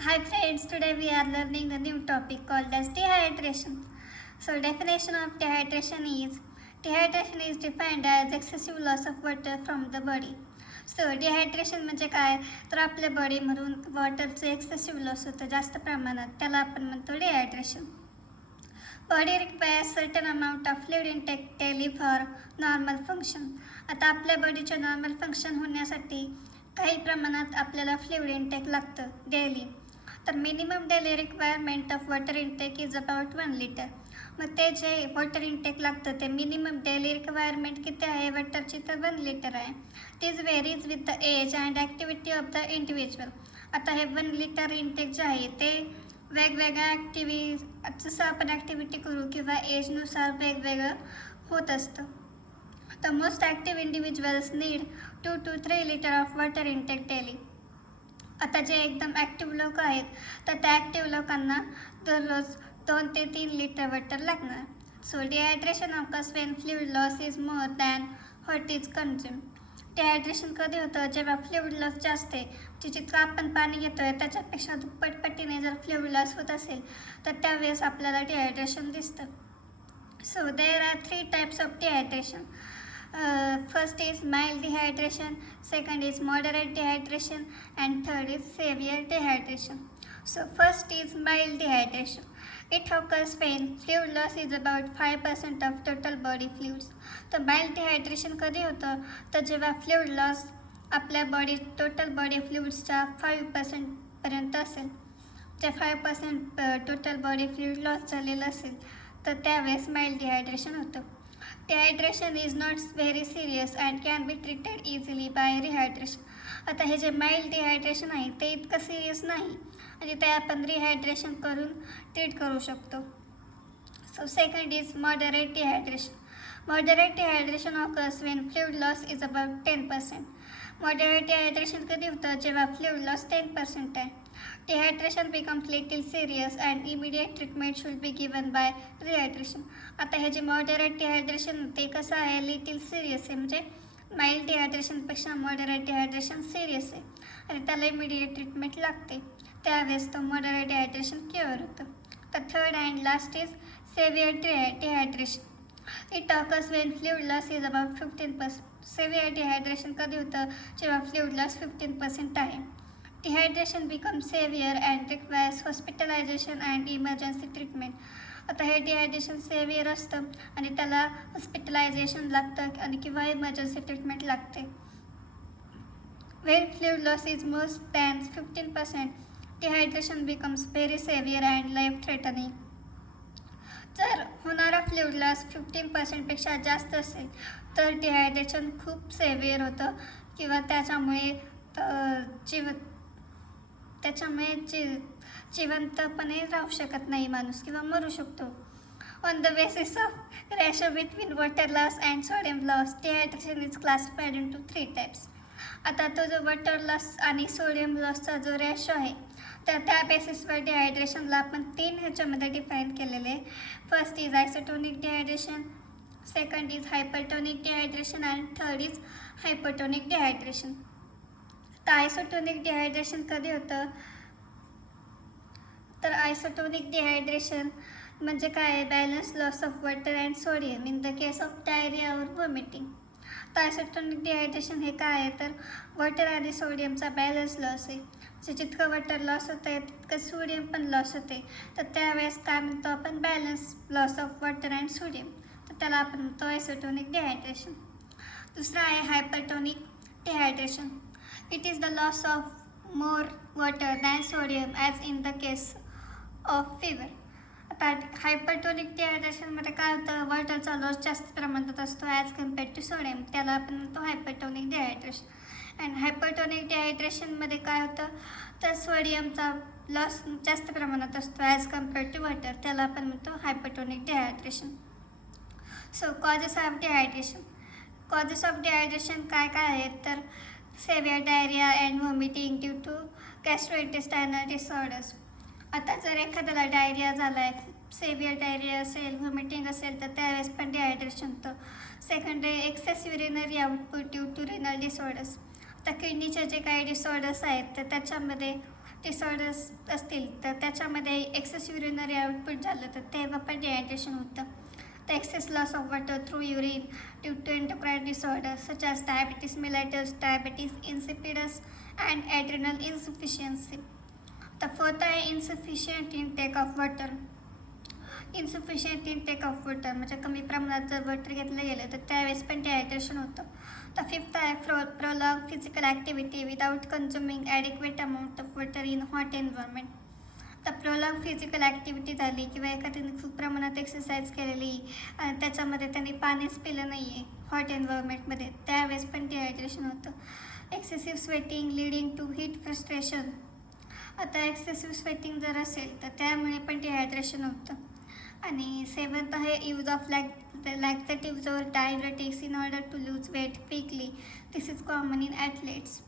Hi friends, today we are learning a new topic called as dehydration. So definition of dehydration is defined as excessive loss of water from the body. So dehydration म्हणजे काय तर आपल्या बॉडीमधून वॉटरचं excessive loss होतं जास्त प्रमाणात त्याला आपण म्हणतो dehydration. Body requires certain amount of fluid intake daily for normal function. आता आपल्या बॉडीचे नॉर्मल फंक्शन होण्यासाठी काही प्रमाणात आपल्याला फ्लूइड इनटेक लागतं डेली. तर minimum daily requirement of water intake is about 1 litre. मग ते जे वॉटर इनटेक लागतं ते मिनिमम डेली रिक्वायरमेंट किती आहे वॉटरची तर 1 लिटर आहे. This varies with the age and activity of the individual. आता हे 1 लिटर इनटेक जे आहे ते वेगवेगळ्या जसं आपण ॲक्टिव्हिटी करू किंवा एजनुसार वेगवेगळं होत असतं. The most active individuals need 2 to 3 litre of water intake daily. आता जे एकदम ॲक्टिव्ह लोक आहेत तर त्या ॲक्टिव्ह लोकांना दररोज 2 ते 3 लिटर वॉटर लागणार. So dehydration occurs when fluid loss is more than what is consume. Dehydration कधी होतं जेव्हा फ्लूइड लॉस जास्त आहे, जितकं आपण पाणी घेतो आहे त्याच्यापेक्षा दुप्पटपटीने जर फ्लूइड लॉस होत असेल तर त्यावेळेस आपल्याला डिहायड्रेशन दिसतं. So there are 3 types of dehydration. First is mild dehydration, second is moderate dehydration, and third is severe dehydration. So first is mild dehydration. It occurs when fluid loss is about 5% of total body fluids. तर mild dehydration कधी होतं तर जेव्हा fluid loss आपल्या total body फ्लुइड्सच्या 5% पर्यंत असेल. जे 5% total body fluid loss झालेलं असेल तर त्यावेळेस माइल्ड डिहायड्रेशन होतं. Dehydration is not very serious and can be treated easily by rehydration. आता हे जे माइल्ड डिहायड्रेशन आहे ते इतकं सिरियस नाही आणि ते आपण रिहायड्रेशन करून ट्रीट करू शकतो. So second is moderate dehydration. Moderate dehydration occurs when fluid loss is about 10%. Moderate dehydration कधी होतं जेव्हा फ्लूइड लॉस 10% आहे. Dehydration becomes little serious and immediate treatment should be given by rehydration. आता हे जे मॉडरेट डिहायड्रेशन ते कसं आहे लिटिल सिरियस आहे म्हणजे माइल्ड डिहायड्रेशनपेक्षा मॉडरेट डिहायड्रेशन सिरियस आहे आणि त्याला इमिडिएट ट्रीटमेंट लागते. त्यावेळेस तो मॉडरेट डिहायड्रेशन क्युअर होतं. तर third and last is severe dehydration. It occurs when fluid loss is about 15%. Severe dehydration कधी होतं जेव्हा फ्लूइड लॉस 15% आहे. Dehydration become severe and requires hospitalisation and emergency treatment. आता हे डिहायड्रेशन सेव्हिअर असतं आणि त्याला हॉस्पिटलायझेशन लागतं आणि किंवा इमर्जन्सी ट्रीटमेंट लागते. When fluid loss is more than 15%, dehydration becomes very severe and life threatening. जर होणारा फ्लूइड लॉस 15%पेक्षा जास्त असेल तर डिहायड्रेशन खूप सेव्हिअर होतं किंवा त्याच्यामुळे जिवंतपणे राहू शकत नाही माणूस किंवा मरू शकतो. On the basis of ratio between water loss and sodium loss, dehydration is classified into 3 types. आता तो जो वॉटर लॉस आणि सोडियम लॉसचा जो रेशो आहे तर त्या बेसिसवर डिहायड्रेशनला आपण 3 ह्याच्यामध्ये डिफाईन केलेले आहे. First is isotonic dehydration, second is hypertonic dehydration and third is hypotonic dehydration. तर आयसोटोनिक डिहायड्रेशन कधी होतं तर आयसोटोनिक डिहायड्रेशन म्हणजे काय balance loss of water and sodium in the case of diarrhoea और वॉमिटिंग. तर आयसोटोनिक डिहायड्रेशन हे काय आहे तर वॉटर आणि सोडियमचा बॅलन्स लॉस आहे. जितकं वॉटर लॉस होतं आहे तितकं सोडियम पण लॉस होते. तर त्यावेळेस काय म्हणतो आपण balance loss of water and sodium, तर त्याला आपण म्हणतो आयसोटोनिक डिहायड्रेशन. दुसरं आहे hypertonic dehydration. It is the loss of more water than sodium as in the case of fever. आता हायपरटोनिक डिहायड्रेशनमध्ये काय होतं वॉटरचा लॉस जास्त प्रमाणात असतो ॲज कम्पेअर्ड टू सोडियम, त्याला आपण म्हणतो हायपरटोनिक डिहायड्रेशन. अँड हायपरटोनिक डिहायड्रेशनमध्ये काय होतं तर सोडियमचा लॉस जास्त प्रमाणात असतो ॲज कम्पेअर्ड टू वॉटर, त्याला आपण म्हणतो hypertonic dehydration. So causes of dehydration. Causes of dehydration काय काय आहेत तर severe diarrhoea and vomiting due to gastrointestinal disorders. आता जर एखाद्याला डायरिया झाला आहे, सेव्हिअर डायरिया असेल, व्हॉमिटिंग असेल तर त्यावेळेस पण डिहायड्रेशन होतं. सेकंड आहे excessive urinary output due to renal disorders. आता किडनीचे जे काही डिसऑर्डर्स आहेत तर त्याच्यामध्ये डिसऑर्डर्स असतील तर त्याच्यामध्ये एक्सेस युरिनरी आउटपुट झालं तर तेव्हा पण डिहायड्रेशन होतं. The excess loss of water through urine due to endocrine disorders such as diabetes mellitus, diabetes insipidus, and adrenal insufficiency. The fourth आहे insufficient intake of water. Insufficient intake of water म्हणजे कमी प्रमाणात जर water घेतलं गेलं तर त्यावेळेस पण डिहायड्रेशन होतं. द फिफ्थ आहे prolong physical activity without consuming adequate amount of water in hot environment. तर प्रोलॉंग फिजिकल ॲक्टिव्हिटी झाली किंवा एखाद्याने खूप प्रमाणात एक्सरसाइज केलेली आणि त्याच्यामध्ये त्यांनी पाणीच पिलं नाही आहे हॉट एन्व्हायरमेंटमध्ये त्यावेळेस पण डिहायड्रेशन होतं. Excessive sweating leading to heat frustration. आता एक्सेसिव्ह स्वेटिंग जर असेल तर त्यामुळे पण डिहायड्रेशन होतं. आणि सेवन्थ आहे यूज ऑफ लॅक्झेटिव्ज और diuretics in order to lose weight quickly. This is common in athletes.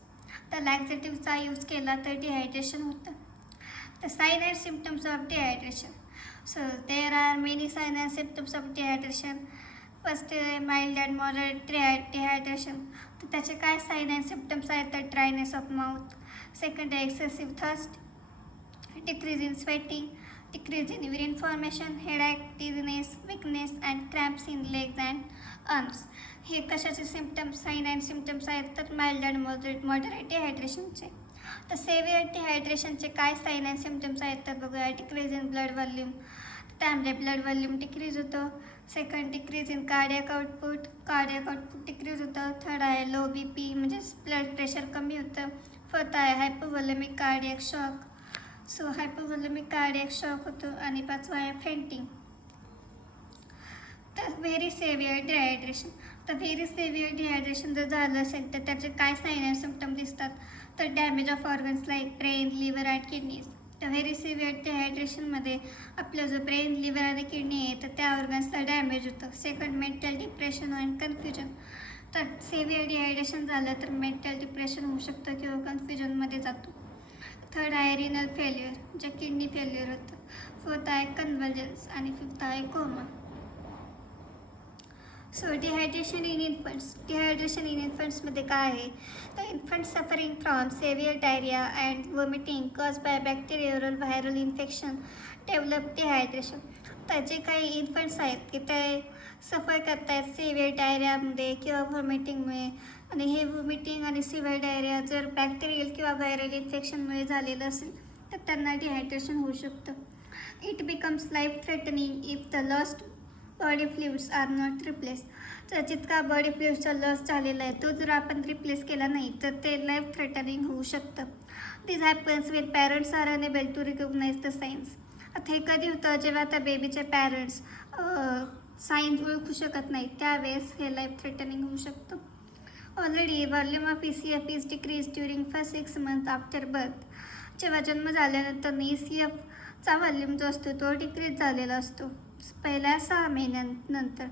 तर लॅक्झेटिव्हचा यूज केला तर डिहायड्रेशन होतं. The sign and symptoms of dehydration. So there are many signs and symptoms of dehydration. First mild and moderate dehydration. तर त्याचे काय sine and symptoms आहेत तर ड्रायनेस ऑफ माउथ. सेकंड आहे excessive thirst, decrease in sweating, decrease in urine formation, headache, dizziness, weakness and cramps in legs and arms. हे कशाचे symptoms sine and symptoms आहेत तर माइल्ड अँड मॉडरेट डिहायड्रेशनचे. तर सेव्हिअर डिहायड्रेशनचे काय sine and symptoms आहेत तर बघूया. डिक्रीज इन ब्लड व्हॉल्यूम, त्यामध्ये ब्लड व्हॉल्यूम डिक्रीज होतं. Second decrease in cardiac output decrease होतं. थर्ड आहे लो BP म्हणजे ब्लड प्रेशर कमी होतं. फोर्थ आहे hypovolemic cardiac shock. So hypovolemic cardiac shock होतं. आणि पाचवा आहे फेंटिंग. तर व्हेरी सेव्हिअर डिहायड्रेशन. तर व्हेरी सेव्हिअर डिहायड्रेशन जर झालं असेल तर त्याचे काय साईन अँड सिम्पटम दिसतात तर damage of organs like brain, liver and kidneys. तर व्हेरी सिव्हिअर डिहायड्रेशनमध्ये आपलं जो ब्रेन, लिव्हर आणि किडनी आहे तर त्या ऑर्गन्सला डॅमेज होतं. Second mental depression and confusion. तर सेव्हिअर डिहायड्रेशन झालं तर मेंटल डिप्रेशन होऊ शकतं किंवा कन्फ्युजनमध्ये जातो. थर्ड आहे रिनल फेल्युअर जे किडनी फेल्युअर होतं. फोर्थ आहे कन्व्हल्जन्स आणि फिफ्थ आहे कोमा. सो डिहायड्रेशन इन इन्फंट्समध्ये काय आहे तर infant suffering from severe diarrhoea and vomiting cause by bacterial और व्हायरल इन्फेक्शन डेव्हलप डिहायड्रेशन. तर जे काही इन्फंट्स आहेत की ते सफर करत आहेत सेव्हिअर डायरियामध्ये किंवा व्हॉमिटिंगमुळे आणि हे व्हॉमिटिंग आणि सिव्हिअर डायरिया जर बॅक्टेरियल किंवा व्हायरल इन्फेक्शनमुळे झालेलं असेल तर त्यांना डिहायड्रेशन होऊ शकतं. It becomes life threatening if the lost body fluids are not replace. तर जितका बॉडी फ्लुइड्सचा लॉस झालेला आहे तो जर आपण रिप्लेस केला नाही तर ते लाईफ थ्रेटनिंग होऊ शकतं. This happens with parents are unable to recognise the signs. आता हे कधी होतं जेव्हा त्या बेबीचे पॅरेंट्स साईन्स ओळखू शकत नाही त्यावेळेस हे लाईफ थ्रेटनिंग होऊ शकतं. Already volume of ECF is decrease during first 6 months after birth. जेव्हा जन्म झाल्यानंतर ECFचा व्हॉल्यूम जो असतो तो डिक्रीज झालेला असतो पहिल्या 6 महिन्यांनंतर.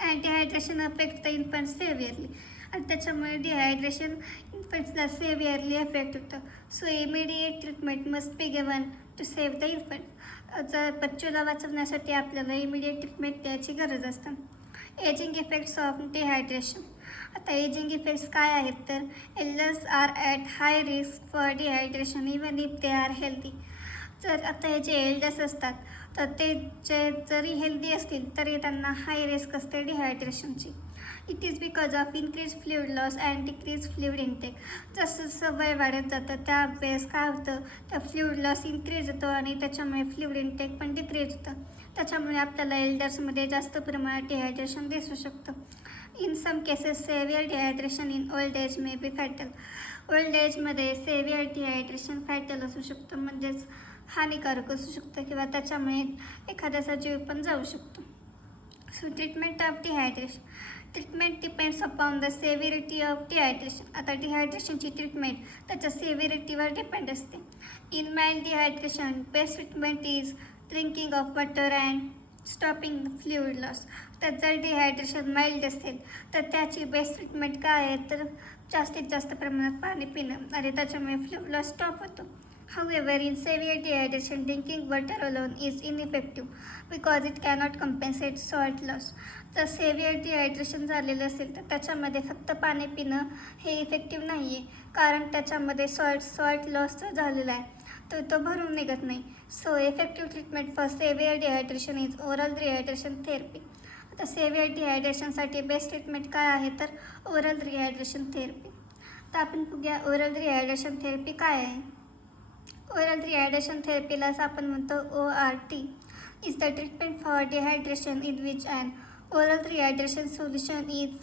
And dehydration affect the infant severely. आणि त्याच्यामुळे डिहायड्रेशन इन्फंट्सला सेव्हिअरली अफेक्ट होतं. So immediate treatment must be given to save the infant. जर बच्चूला वाचवण्यासाठी आपल्याला इमिडिएट ट्रीटमेंट द्यायची गरज असतं. Ageing effects of dehydration. आता एजिंग इफेक्ट्स काय आहेत तर elders are at high risk for dehydration even if they are healthy. जर आता हे जे एल्डर्स असतात तर ते जे जरी हेल्दी असतील तरी त्यांना हाय रिस्क असते डिहायड्रेशनची. It is because of increase fluid loss and decrease fluid intake. जसं वय वाढत जातं त्यावेळेस काय होतं तर फ्लुइड लॉस इन्क्रीज होतो आणि त्याच्यामुळे फ्लुइड इंटेक पण डिक्रीज होतं. त्याच्यामुळे आपल्याला एल्डर्समध्ये जास्त प्रमाणात डिहायड्रेशन दिसू शकतं. In some cases severe dehydration in old age may be fatal. Old एजमध्ये सेव्हिअर डिहायड्रेशन फॅटल असू शकतं म्हणजेच हानिकारक असू शकतं किंवा त्याच्यामुळे एखाद्याचा जीव पण जाऊ शकतो. So treatment of dehydration. Treatment depends upon the severity of dehydration. आता डिहायड्रेशनची ट्रीटमेंट त्याच्या सेव्हिरिटीवर डिपेंड असते. In mild dehydration best treatment is drinking of water and stopping fluid loss. तर जर डिहायड्रेशन माइल्ड असेल तर त्याची बेस्ट ट्रीटमेंट काय आहे तर जास्तीत जास्त प्रमाणात पाणी पिणं आणि त्याच्यामुळे फ्लुइड लॉस स्टॉप होतो. However, in severe dehydration, drinking water alone is ineffective because it cannot compensate salt loss. जर सेव्हिअर डिहायड्रेशन झालेलं असेल तर त्याच्यामध्ये फक्त पाणी पिणं हे इफेक्टिव्ह नाही आहे, कारण त्याच्यामध्ये सॉल्ट लॉस झालेला आहे तर तो भरून निघत नाही. So effective treatment for severe dehydration is oral rehydration therapy. आता सेव्हिअर डिहायड्रेशनसाठी बेस्ट ट्रीटमेंट काय आहे तर ओरल रिहायड्रेशन थेरपी. तर आपण बघूया ओरल रिहायड्रेशन थेरपी काय आहे. ओरल रिहायड्रेशन थेरपीलाच आपण म्हणतो ORT is the treatment for dehydration in which and oral rehydration solution is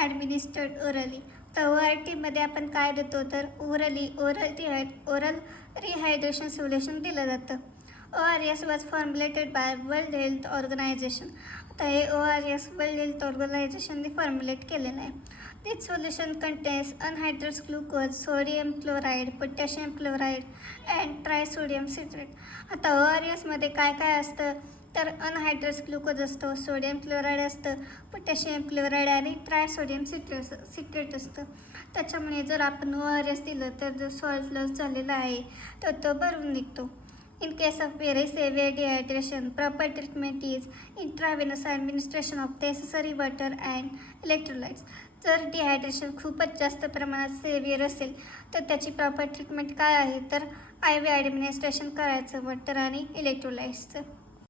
administered orally. तर ORTमध्ये आपण काय देतो तर ओरल रिहायड्रेशन सोल्युशन दिलं जातं. ORS was formulated by World Health Organisation. आता हे ORS वर्ल्ड हेल्थ ऑर्गनायझेशनने फॉर्म्युलेट केलेलं आहे. This solution contains anhydrous glucose, sodium chloride, potassium chloride and trisodium citrate. आता ORSमध्ये काय काय असतं तर अनहायड्रस ग्लुकोज असतो, सोडियम क्लोराईड असतं, पोटॅशियम क्लोराईड आणि ट्रायसोडियम सिट्रेट असतं. त्याच्यामुळे जर आपण ORS दिलं तर जो सॉल्ट लॉस झालेला आहे तर तो भरून निघतो. In case of very severe dehydration, proper treatment is intravenous administration of necessary water and electrolytes. जर डिहायड्रेशन खूपच जास्त प्रमाणात सेव्हिअर असेल तर त्याची प्रॉपर ट्रीटमेंट काय आहे तर IV ॲडमिनिस्ट्रेशन करायचं वॉटर आणि इलेक्ट्रोलाइट्सचं.